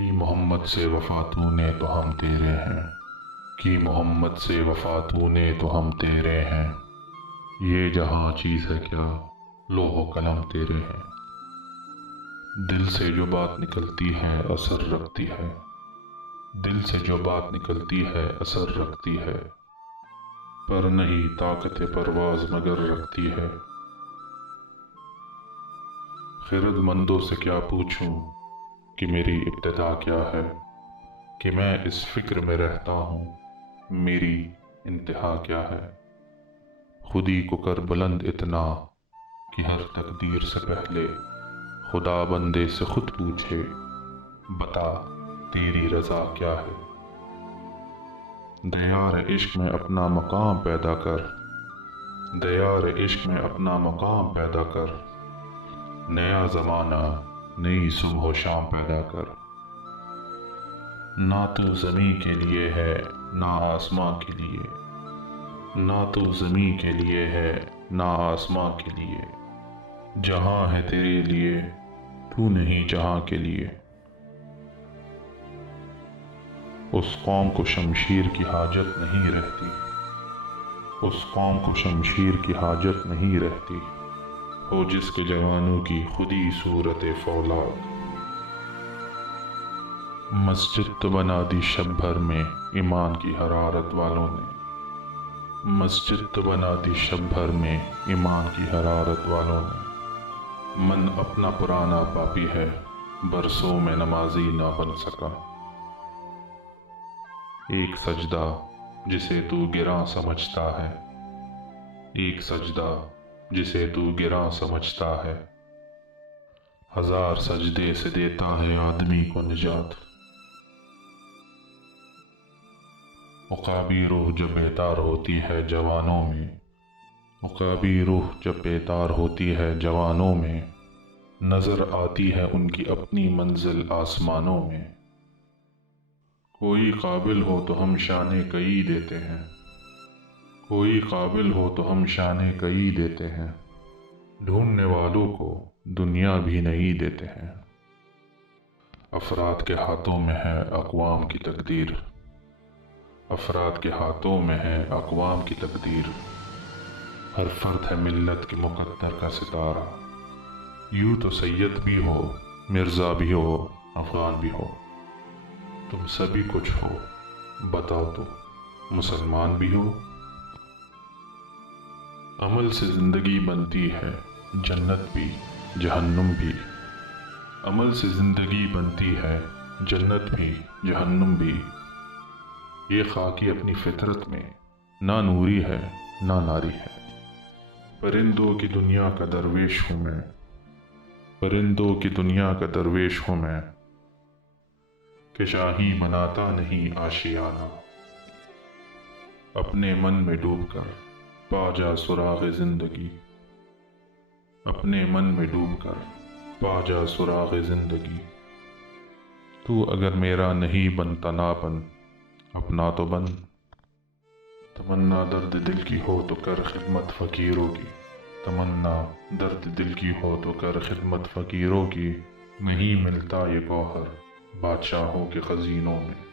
کی محمد سے وفا تو نے تو ہم تیرے ہیں، کی محمد سے وفا تو نے تو ہم تیرے ہیں، یہ جہاں چیز ہے کیا لوح و قلم تیرے ہیں۔ دل سے جو بات نکلتی ہے اثر رکھتی ہے، دل سے جو بات نکلتی ہے اثر رکھتی ہے، پر نہیں طاقت پرواز مگر رکھتی ہے۔ خرد مندوں سے کیا پوچھوں کہ میری ابتدا کیا ہے، کہ میں اس فکر میں رہتا ہوں میری انتہا کیا ہے۔ خودی کو کر بلند اتنا کہ ہر تقدیر سے پہلے خدا بندے سے خود پوچھے بتا تیری رضا کیا ہے۔ دیار عشق میں اپنا مقام پیدا کر، دیار عشق میں اپنا مقام پیدا کر، نیا زمانہ نئی صبح و شام پیدا کر۔ نہ تو زمیں کے لیے ہے نہ آسماں کے لیے، نہ تو زمیں کے لیے ہے نہ آسماں کے لیے، جہاں ہے تیرے لیے تو نہیں جہاں کے لیے۔ اس قوم کو شمشیر کی حاجت نہیں رہتی، اس قوم کو شمشیر کی حاجت نہیں رہتی، ہو جس کے جوانوں کی خودی صورت فولاد۔ مسجد تو بنا دی شب بھر میں ایمان کی حرارت والوں نے، مسجد تو بنا دی شب بھر میں ایمان کی حرارت والوں نے، من اپنا پرانا پاپی ہے برسوں میں نمازی نہ بن سکا۔ ایک سجدہ جسے تو گراں سمجھتا ہے، ایک سجدہ جسے تو گراں سمجھتا ہے، ہزار سجدے سے دیتا ہے آدمی کو نجات۔ عقابی روح جب بیدار ہوتی ہے جوانوں میں، عقابی روح جب بیدار ہوتی ہے جوانوں میں، نظر آتی ہے ان کی اپنی منزل آسمانوں میں۔ کوئی قابل ہو تو ہم شانے کئی دیتے ہیں، کوئی قابل ہو تو ہم شانے کئی دیتے ہیں، ڈھونڈنے والوں کو دنیا بھی نہیں دیتے ہیں۔ افراد کے ہاتھوں میں ہے اقوام کی تقدیر، افراد کے ہاتھوں میں ہے اقوام کی تقدیر، ہر فرد ہے ملت کے مقدر کا ستارہ۔ یوں تو سید بھی ہو مرزا بھی ہو افغان بھی ہو، تم سبھی کچھ ہو، بتاؤ تو مسلمان بھی ہو۔ عمل سے زندگی بنتی ہے جنت بھی جہنم بھی، عمل سے زندگی بنتی ہے جنت بھی جہنم بھی، یہ خاکی اپنی فطرت میں نہ نوری ہے نہ ناری ہے۔ پرندوں کی دنیا کا درویش ہوں میں، پرندوں کی دنیا کا درویش ہوں میں، کہ شاہی بناتا نہیں آشیانہ، اپنے من میں ڈوب کر پا جا سراغ زندگی، اپنے من میں ڈوب کر پا جا سراغ زندگی۔ تو اگر میرا نہیں بنتا نہ بن اپنا تو بن، تمنا درد دل کی ہو تو کر خدمت فقیروں کی، تمنا درد دل کی ہو تو کر خدمت فقیروں کی، نہیں ملتا یہ گوہر بادشاہوں کے خزینوں میں۔